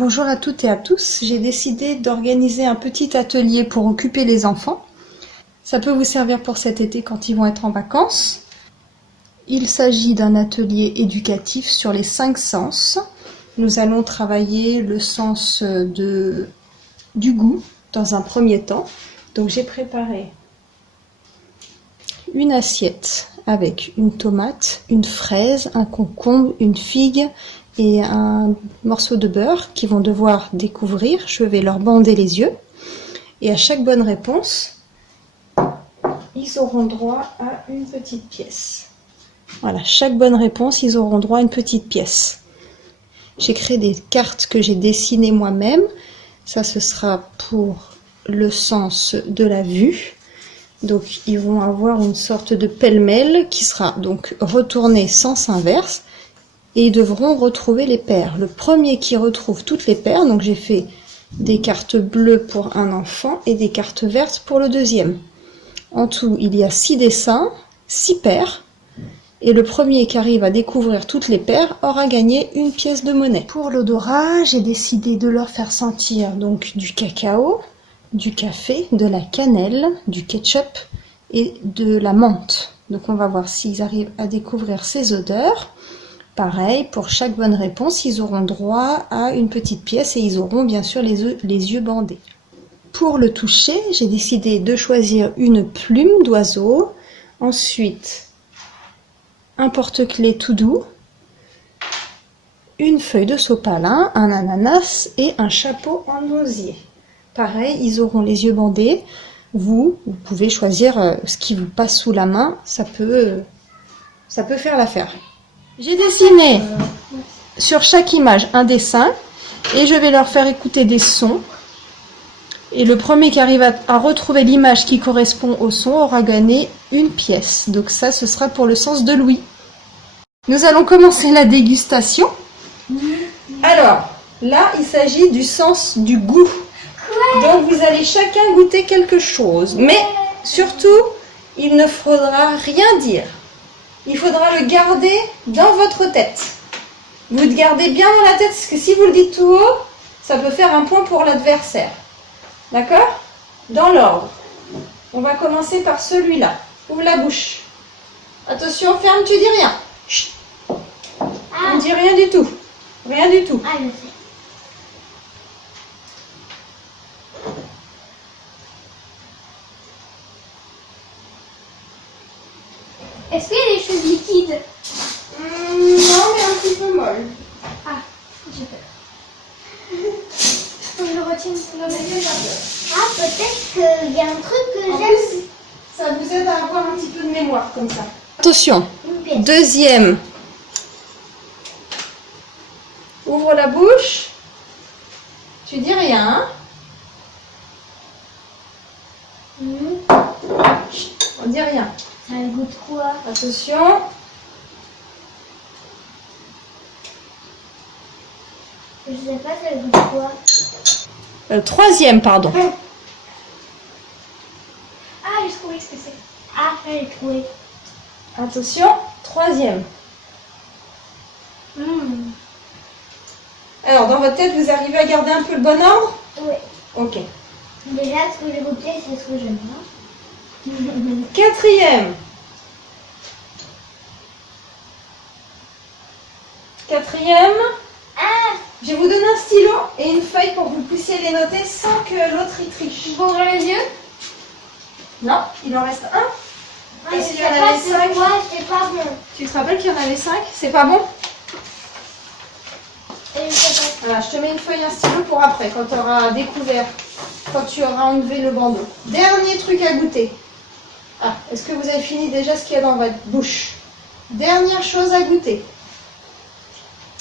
Bonjour à toutes et à tous, j'ai décidé d'organiser un petit atelier pour occuper les enfants. Ça peut vous servir pour cet été quand ils vont être en vacances. Il s'agit d'un atelier éducatif sur les 5 sens. Nous allons travailler le sens du goût dans un premier temps. Donc j'ai préparé une assiette avec une tomate, une fraise, un concombre, une figue et un morceau de beurre qu'ils vont devoir découvrir. Je vais leur bander les yeux et à chaque bonne réponse, ils auront droit à une petite pièce. Voilà, chaque bonne réponse, ils auront droit à une petite pièce. J'ai créé des cartes que j'ai dessinées moi-même. Ça, ce sera pour le sens de la vue. Donc, ils vont avoir une sorte de pêle-mêle qui sera donc retourné sens inverse et ils devront retrouver les paires. Le premier qui retrouve toutes les paires, donc j'ai fait des cartes bleues pour un enfant et des cartes vertes pour le deuxième. En tout, il y a 6 dessins, 6 paires. Et le premier qui arrive à découvrir toutes les paires aura gagné une pièce de monnaie. Pour l'odorat, j'ai décidé de leur faire sentir donc du cacao, du café, de la cannelle, du ketchup et de la menthe. Donc on va voir s'ils arrivent à découvrir ces odeurs. Pareil, pour chaque bonne réponse, ils auront droit à une petite pièce et ils auront bien sûr les yeux bandés. Pour le toucher, j'ai décidé de choisir une plume d'oiseau, ensuite un porte-clés tout doux, une feuille de sopalin, un ananas et un chapeau en osier. Pareil, ils auront les yeux bandés. Vous pouvez choisir ce qui vous passe sous la main, ça peut faire l'affaire. J'ai dessiné sur chaque image un dessin et je vais leur faire écouter des sons. Et le premier qui arrive à retrouver l'image qui correspond au son aura gagné une pièce. Donc ça, ce sera pour le sens de l'ouïe. Nous allons commencer la dégustation. Alors, là, il s'agit du sens du goût. Donc vous allez chacun goûter quelque chose. Mais surtout, il ne faudra rien dire. Il faudra le garder dans votre tête. Vous le gardez bien dans la tête, parce que si vous le dites tout haut, ça peut faire un point pour l'adversaire. D'accord? Dans l'ordre. On va commencer par celui-là. Ouvre la bouche. Attention, ferme, tu dis rien. Chut. On ne dit rien du tout. Rien du tout. Ah, je sais. Est-ce qu'il y a des choses liquides? Non, mais un petit peu molle. Ah, j'ai peur. Faut que je retienne sur le milieu. Ah, peut-être qu'il y a un truc que j'aime. Ça vous aide à avoir un petit peu de mémoire comme ça. Attention. Une pièce. Deuxième. Ouvre la bouche. Tu dis rien. Hein? Chut, on dit rien. Ça goûte quoi? Attention. Je sais pas, ça goûte quoi? Troisième, pardon. Ah, j'ai trouvé ce que c'est. Ah, j'ai trouvé. Attention. Troisième. Alors, dans votre tête, vous arrivez à garder un peu le bon ordre? Oui. Ok. Déjà, ce que j'ai goûté, c'est ce que j'aime bien. Quatrième. Quatrième. Ah, Je vais vous donner un stylo et une feuille pour que vous puissiez les noter sans que l'autre y triche. je peux ouvrir les yeux? Non, il en reste un. Ah, Et je s'il sais y en pas avait c'est 5? quoi, c'est pas bon. Tu te rappelles qu'il y en avait 5? C'est pas bon? Et je sais pas. Voilà, je te mets une feuille et un stylo pour après, quand tu auras découvert, quand tu auras enlevé le bandeau. Dernier truc à goûter. Ah, est-ce que vous avez fini déjà ce qu'il y a dans votre bouche? Dernière chose à goûter.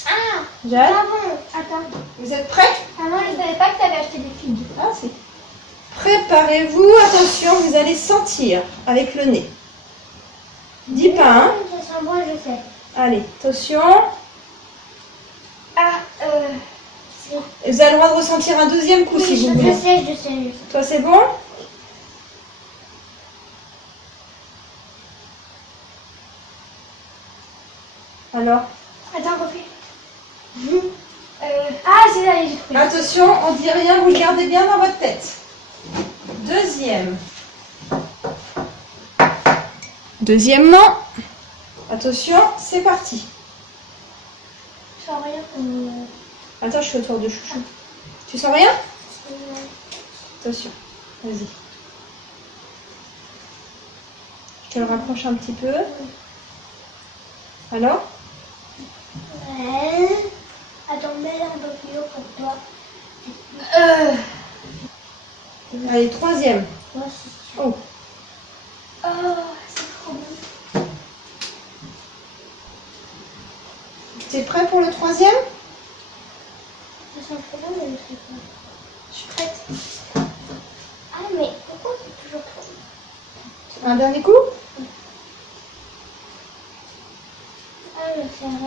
Ah, Jade, pas bon. Attends. vous êtes prêts? Ah non, je savais pas que tu avais acheté des figues. Ah, si. Préparez-vous, attention, vous allez sentir avec le nez. Dis pas, hein? Ça sent bon, je sais. Allez, attention. Ah, Et vous avez le droit de ressentir un deuxième coup si vous voulez. je sais. Toi, c'est bon? Alors? Attends, refais. Ah, c'est là, j'ai trouvé. Attention, on dit rien, vous le gardez bien dans votre tête. Deuxième. Deuxièmement, attention, c'est parti. Je sens rien comme... Attends, je fais autour de chouchou. Tu sens rien? Attention, vas-y. Je te le rapproche un petit peu. Alors? Ouais. Attends, mets-la un peu plus haut pour toi. Allez, troisième. Moi aussi. Oh. Oh, c'est trop bon. T'es prêt pour le troisième? Ça sent trop bon, mais je sais pas. Je suis prête. Ah, mais pourquoi c'est toujours trop bon? Un dernier coup? Ah, je sais rien.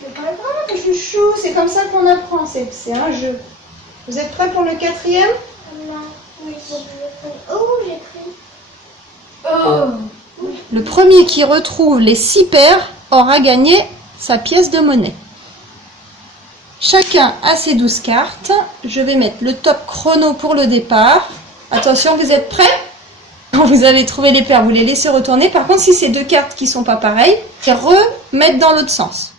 C'est pas grave, chouchou, c'est comme ça qu'on apprend, c'est un jeu. Vous êtes prêts pour le quatrième? Oui, oh, j'ai pris. Oh. Le premier qui retrouve les 6 paires aura gagné sa pièce de monnaie. Chacun a ses 12 cartes. Je vais mettre le top chrono pour le départ. Attention, vous êtes prêts? Quand vous avez trouvé les paires, vous les laissez retourner. Par contre, si c'est 2 cartes qui sont pas pareilles, c'est remettre dans l'autre sens.